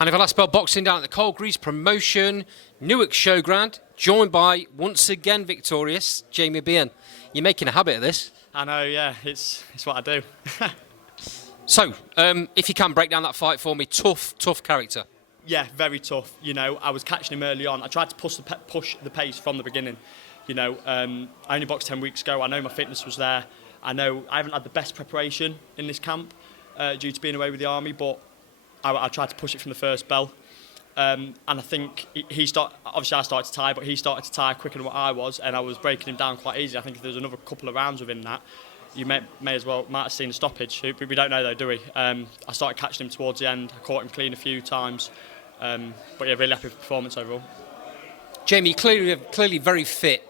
And if I last spell boxing down at the Cold Grease Promotion, Newark Showground, joined by, once again, victorious Jamie Behan. You're making a habit of this. I know, yeah, it's what I do. So, if you can break down that fight for me, tough character. Yeah, very tough. You know, I was catching him early on. I tried to push the pace from the beginning. You know, I only boxed 10 weeks ago. I know my fitness was there. I know I haven't had the best preparation in this camp due to being away with the army, but I tried to push it from the first bell. And I think obviously I started to tie, but he started to tie quicker than what I was, and I was breaking him down quite easy. I think if there was another couple of rounds within that, you might have seen a stoppage. We don't know though, do we? I started catching him towards the end. I caught him clean a few times. But yeah, really happy with the performance overall. Jamie, clearly very fit.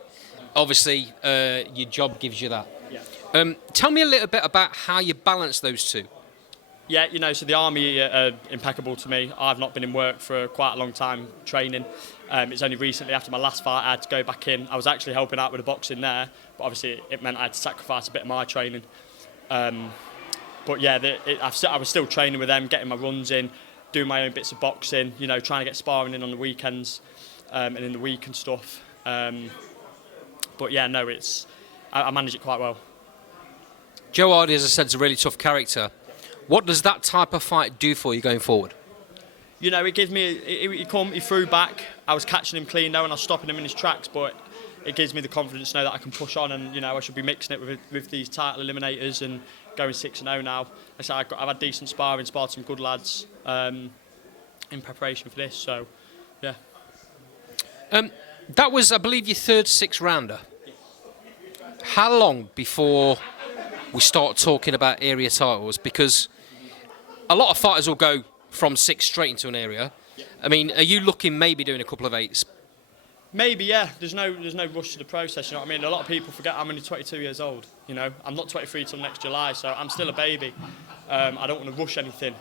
Obviously, your job gives you that. Yeah. Tell me a little bit about how you balance those two. Yeah, you know, so the army are impeccable to me. I've not been in work for quite a long time training. It's only recently after my last fight I had to go back in. I was actually helping out with the boxing there, but obviously it meant I had to sacrifice a bit of my training. But yeah, I was still training with them, getting my runs in, doing my own bits of boxing, you know, trying to get sparring in on the weekends and in the week and stuff. But yeah, no, I manage it quite well. Joe Hardy, as I said, is a really tough character. What does that type of fight do for you going forward? You know, it gives me, he threw back, I was catching him clean though and I was stopping him in his tracks, but it gives me the confidence to know that I can push on and, you know, I should be mixing it with these title eliminators and going 6-0 now. I've had decent sparring, sparred some good lads in preparation for this, so yeah. That was, I believe, your third 6-rounder. How long before we start talking about area titles? Because a lot of fighters will go from 6 straight into an area. Yeah. I mean, are you looking maybe doing a couple of 8s? Maybe, yeah. There's no rush to the process, you know what I mean? A lot of people forget I'm only 22 years old, you know. I'm not 23 till next July, so I'm still a baby. I don't want to rush anything.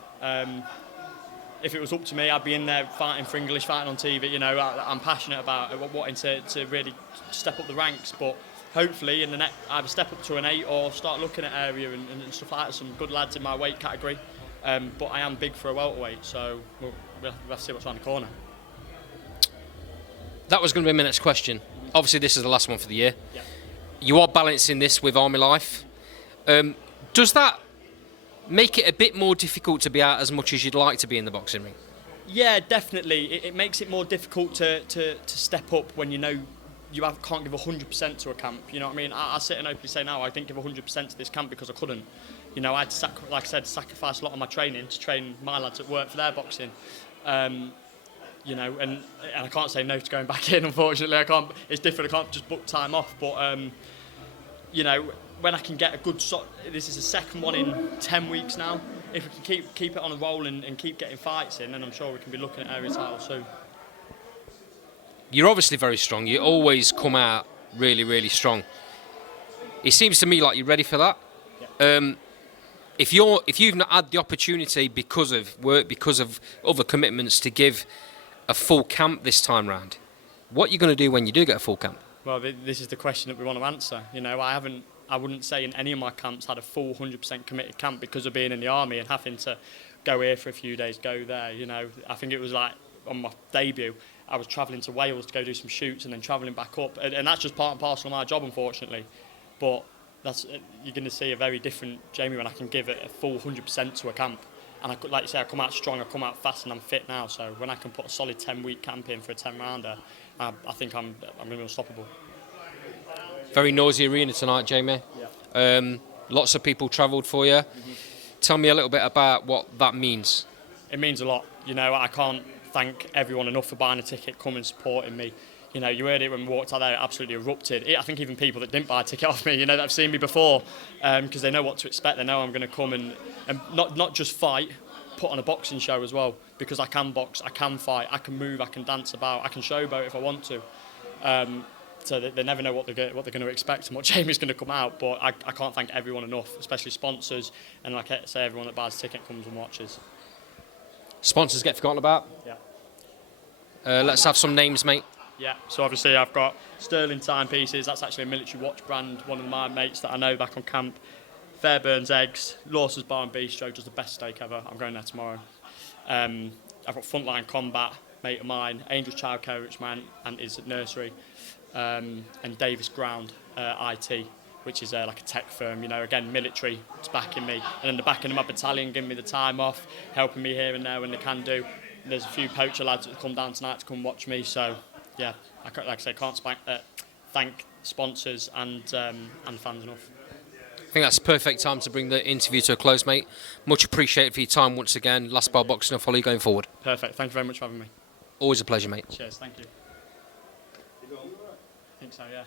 If it was up to me, I'd be in there fighting for English, fighting on TV, you know. I'm passionate about it, wanting to really step up the ranks, but hopefully in the next, either step up to an 8 or start looking at area and stuff like that. Some good lads in my weight category. But I am big for a welterweight, so we'll have to see what's around the corner. That was going to be my next question. Obviously, this is the last one for the year. Yeah. You are balancing this with Army life. Does that make it a bit more difficult to be out as much as you'd like to be in the boxing ring? Yeah, definitely. It makes it more difficult to step up when you know you can't give 100% to a camp. You know what I mean? I sit and openly say now I didn't give 100% to this camp because I couldn't. You know, I had to, like I said, sacrifice a lot of my training to train my lads at work for their boxing. You know, and I can't say no to going back in, unfortunately. I can't. It's different. I can't just book time off. But you know, when I can get a good this is the second one in 10 weeks now. If we can keep it on a roll and keep getting fights in, then I'm sure we can be looking at area titles soon. You're obviously very strong. You always come out really strong. It seems to me like you're ready for that. Yeah. If you've not had the opportunity because of work, because of other commitments to give a full camp this time round, what are you going to do when you do get a full camp? Well, this is the question that we want to answer. You know, I wouldn't say in any of my camps had a full 100% committed camp because of being in the army and having to go here for a few days, go there. You know, I think it was like on my debut, I was travelling to Wales to go do some shoots and then travelling back up, and that's just part and parcel of my job, unfortunately. But you're going to see a very different Jamie when I can give it a full 100% to a camp. And like you say, I come out strong, I come out fast, and I'm fit now. So when I can put a solid 10-week camp in for a 10-rounder, I think I'm going to be unstoppable. Very noisy arena tonight, Jamie. Yeah. Lots of people travelled for you. Mm-hmm. Tell me a little bit about what that means. It means a lot. You know, I can't thank everyone enough for buying a ticket, coming and supporting me. You know, you heard it when we walked out there, it absolutely erupted. I think even people that didn't buy a ticket off me, you know, that have seen me before, because they know what to expect. They know I'm going to come and not just fight, put on a boxing show as well, because I can box, I can fight, I can move, I can dance about, I can showboat if I want to. So they never know what they're going to expect and what Jamie's going to come out. But I can't thank everyone enough, especially sponsors, and like I say, everyone that buys a ticket comes and watches. Sponsors get forgotten about? Yeah. Let's have some names, mate. Yeah, so obviously I've got Sterling Timepieces, that's actually a military watch brand, one of my mates that I know back on camp. Fairburns Eggs, Lawson's Bar and Bistro does the best steak ever, I'm going there tomorrow. I've got Frontline Combat, mate of mine, Angels Childcare, which my aunt is at nursery, and Davis Ground IT, which is like a tech firm, you know, again, military, it's backing me. And then the backing of my battalion, giving me the time off, helping me here and there when they can do. And there's a few poacher lads that come down tonight to come watch me. So, yeah, like I say, can't thank sponsors and fans enough. I think that's the perfect time to bring the interview to a close, mate. Much appreciated for your time once again. Last Bar Boxing, I'll follow you going forward. Perfect. Thank you very much for having me. Always a pleasure, mate. Cheers. Thank you. I think so, yeah.